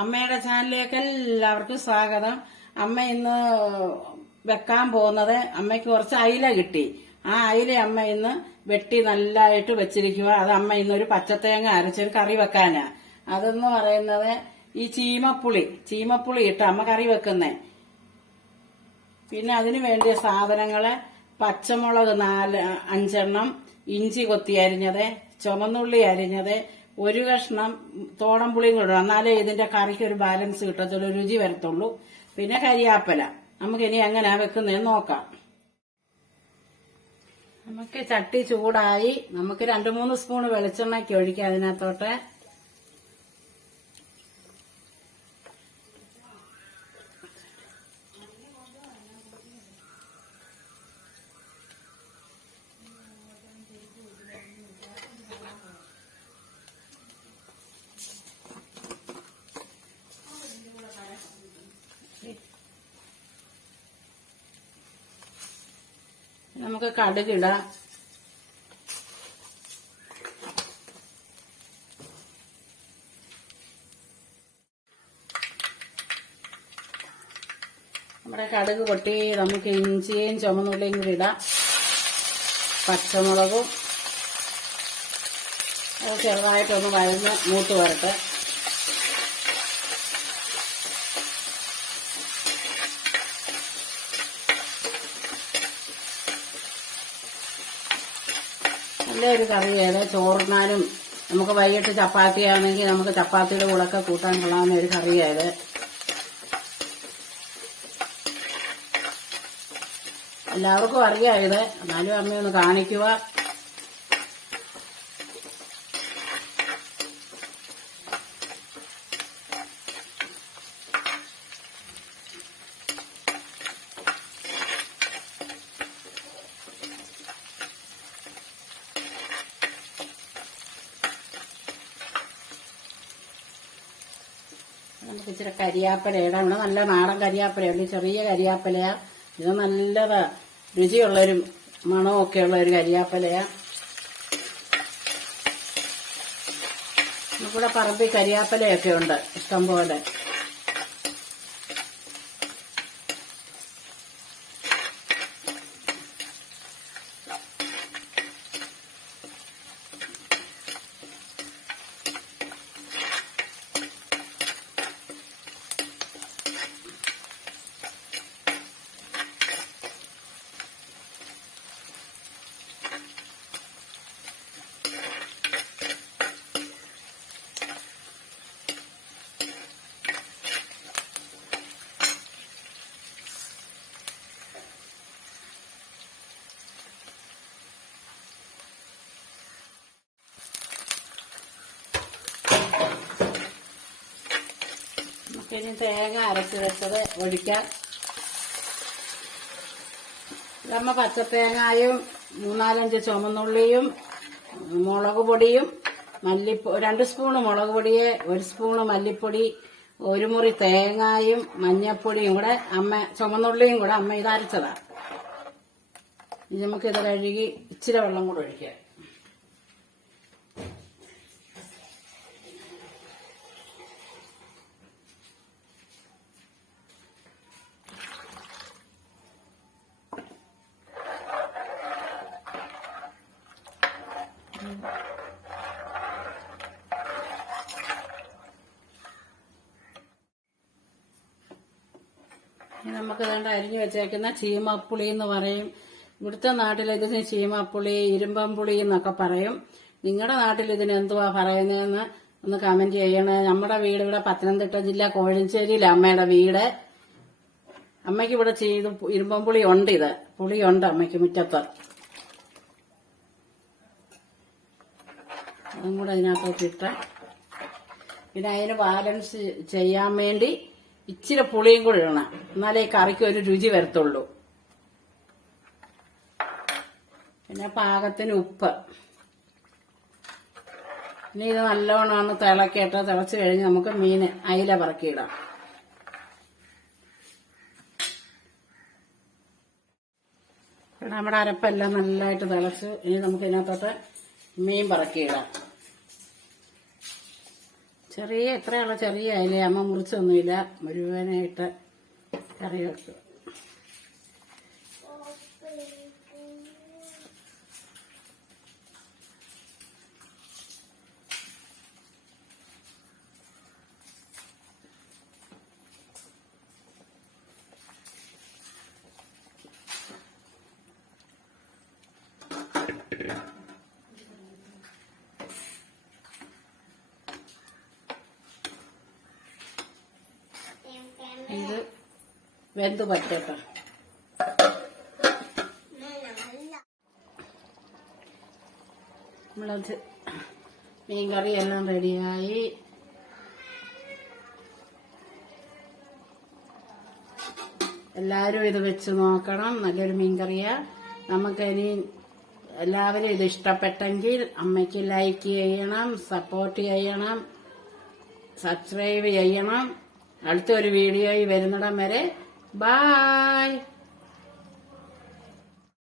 അമ്മയുടെ ചാനലിലേക്ക് എല്ലാവർക്കും സ്വാഗതം. അമ്മ ഇന്ന് വെക്കാൻ പോകുന്നത്, അമ്മയ്ക്ക് കുറച്ച് അയില കിട്ടി. ആ അയില അമ്മ ഇന്ന് വെട്ടി നല്ലതായിട്ട് വെച്ചിരിക്കുക. അത് അമ്മ ഇന്നൊരു പച്ചത്തേങ്ങ അരച്ചൊരു കറി വെക്കാനാ. അതെന്ന് പറയുന്നത് ഈ ചീമപ്പുളി ഇട്ട് അമ്മ കറി വെക്കുന്നേ. പിന്നെ അതിനു വേണ്ടിയ സാധനങ്ങള് പച്ചമുളക് 4-5 ഇഞ്ചി കൊത്തി അരിഞ്ഞത്, ചുമന്നുള്ളി അരിഞ്ഞത്, ഒരു കഷ്ണം തോടംപുളിയും കൂടെ, എന്നാലേ ഇതിന്റെ കറിക്ക് ഒരു ബാലൻസ് കിട്ടത്തുള്ളൂ, രുചി വരത്തുള്ളൂ. പിന്നെ കരിയാപ്പല. നമുക്കിനി എങ്ങനെയാ വെക്കുന്നതെന്ന് നോക്കാം. നമുക്ക് ചട്ടി ചൂടായി. നമുക്ക് 2-3 സ്പൂൺ വെളിച്ചെണ്ണയ്ക്ക് ഒഴിക്കാം അതിനകത്തോട്ട്. നമുക്ക് കടുകിടാം. നമ്മുടെ കടുക് പൊട്ടി. നമുക്ക് ഇഞ്ചിയും ചുമന്നുള്ളിയും കൂടി ഇടാം. പച്ചമുളകും അത് ചെറുതായിട്ടൊന്ന് വഴന്ന് മൂത്ത് വരട്ടെ. നല്ലൊരു കറിയാണ്. ചോറിനാലും നമുക്ക് വൈകിട്ട് ചപ്പാത്തി ആണെങ്കിൽ നമുക്ക് ചപ്പാത്തിയുടെ കൂടൊക്കെ കൂട്ടാൻ കൊള്ളാവുന്ന ഒരു കറിയായത്. എല്ലാവർക്കും അറിയായത്, എന്നാലും അമ്മയൊന്ന് കാണിക്കുക. നമുക്ക് ഇച്ചിരി കരിയാപ്പല ഇടാം. ഇവിടെ നല്ല നാടൻ കരിയാപ്പലയുണ്ട്, ചെറിയ കരിയാപ്പലയാ. ഇത് നല്ലതാ, രുചിയുള്ളൊരു മണമൊക്കെ ഉള്ള ഒരു കരിയാപ്പലയാ. നമുക്കിവിടെ പറമ്പിൽ കരിയാപ്പലയൊക്കെ ഉണ്ട് ഇഷ്ടംപോലെ. ഇനി തേങ്ങ അരച്ച് വെച്ചത് ഒഴിക്കാം. നമ്മ പച്ചത്തേങ്ങയും 3-4 ചുമന്നുള്ളിയും മുളക് പൊടിയും 2 സ്പൂണ് മുളക് പൊടിയെ, 1 സ്പൂണ് മല്ലിപ്പൊടി, 1 മുറി തേങ്ങയും മഞ്ഞപ്പൊടിയും കൂടെ ചുമന്നുള്ളിയും കൂടെ അമ്മ ഇത് അരച്ചതാ. ഇനി നമുക്കിത് കഴുകി ഇച്ചിരി വെള്ളം കൂടെ ഒഴിക്കാം. നമുക്ക് വേണ്ട അരിഞ്ഞു വെച്ചേക്കുന്ന ചീമപ്പുളി എന്ന് പറയും. ഇവിടുത്തെ നാട്ടിൽ ഇതിന് ചീമപ്പുളി, ഇരുമ്പമ്പുളി എന്നൊക്കെ പറയും. നിങ്ങളുടെ നാട്ടിൽ ഇതിന് എന്തുവാ പറയുന്നതെന്ന് ഒന്ന് കമന്റ് ചെയ്യണേ. നമ്മുടെ വീട് ഇവിടെ പത്തനംതിട്ട ജില്ല കോഴഞ്ചേരിയിലാണ് അമ്മയുടെ വീട്. അമ്മയ്ക്ക് ഇവിടെ ഇരുമ്പമ്പുളി ഉണ്ട്. ഇത് പുളിയുണ്ട് അമ്മയ്ക്ക് മുറ്റത്ത്. അതും കൂടെ ഇതിനകത്തോട്ട് ഇട്ട. പിന്നെ അതിന് ബാലൻസ് ചെയ്യാൻ വേണ്ടി ഇച്ചിരി പുളിയും കൂടി ഇടണം, എന്നാലേ കറിക്ക് ഒരു രുചി വരത്തുള്ളൂ. പിന്നെ പാകത്തിന് ഉപ്പ്. ഇനി ഇത് നല്ലോണം ഒന്ന് തിളച്ച് കഴിഞ്ഞ് നമുക്ക് അയില പറക്കിയിടാം. നമ്മുടെ അരപ്പെല്ലാം നല്ലതായിട്ട് തിളച്ച് ഇനി നമുക്ക് ഇതിനകത്തോട്ട് മീൻ പറക്കിയിടാം. എത്രയുള്ള ചെറിയ അയില അമ്മ മുറിച്ചൊന്നുമില്ല, മുഴുവനായിട്ട് കറി വെക്കുക. ഇത് വെന്ത് പറ്റട്ടോ. നമ്മളത് മീൻകറി എല്ലാം റെഡിയായി. എല്ലാവരും ഇത് വെച്ച് നോക്കണം, നല്ലൊരു മീൻകറിയാ. നമുക്കിനി എല്ലാവരും ഇത് ഇഷ്ടപ്പെട്ടെങ്കിൽ അമ്മയ്ക്ക് ലൈക്ക് ചെയ്യണം, സപ്പോർട്ട് ചെയ്യണം, സബ്സ്ക്രൈബ് ചെയ്യണം. അടുത്തൊരു വീഡിയോയിൽ വരുന്നിടം വരെ ബായ്.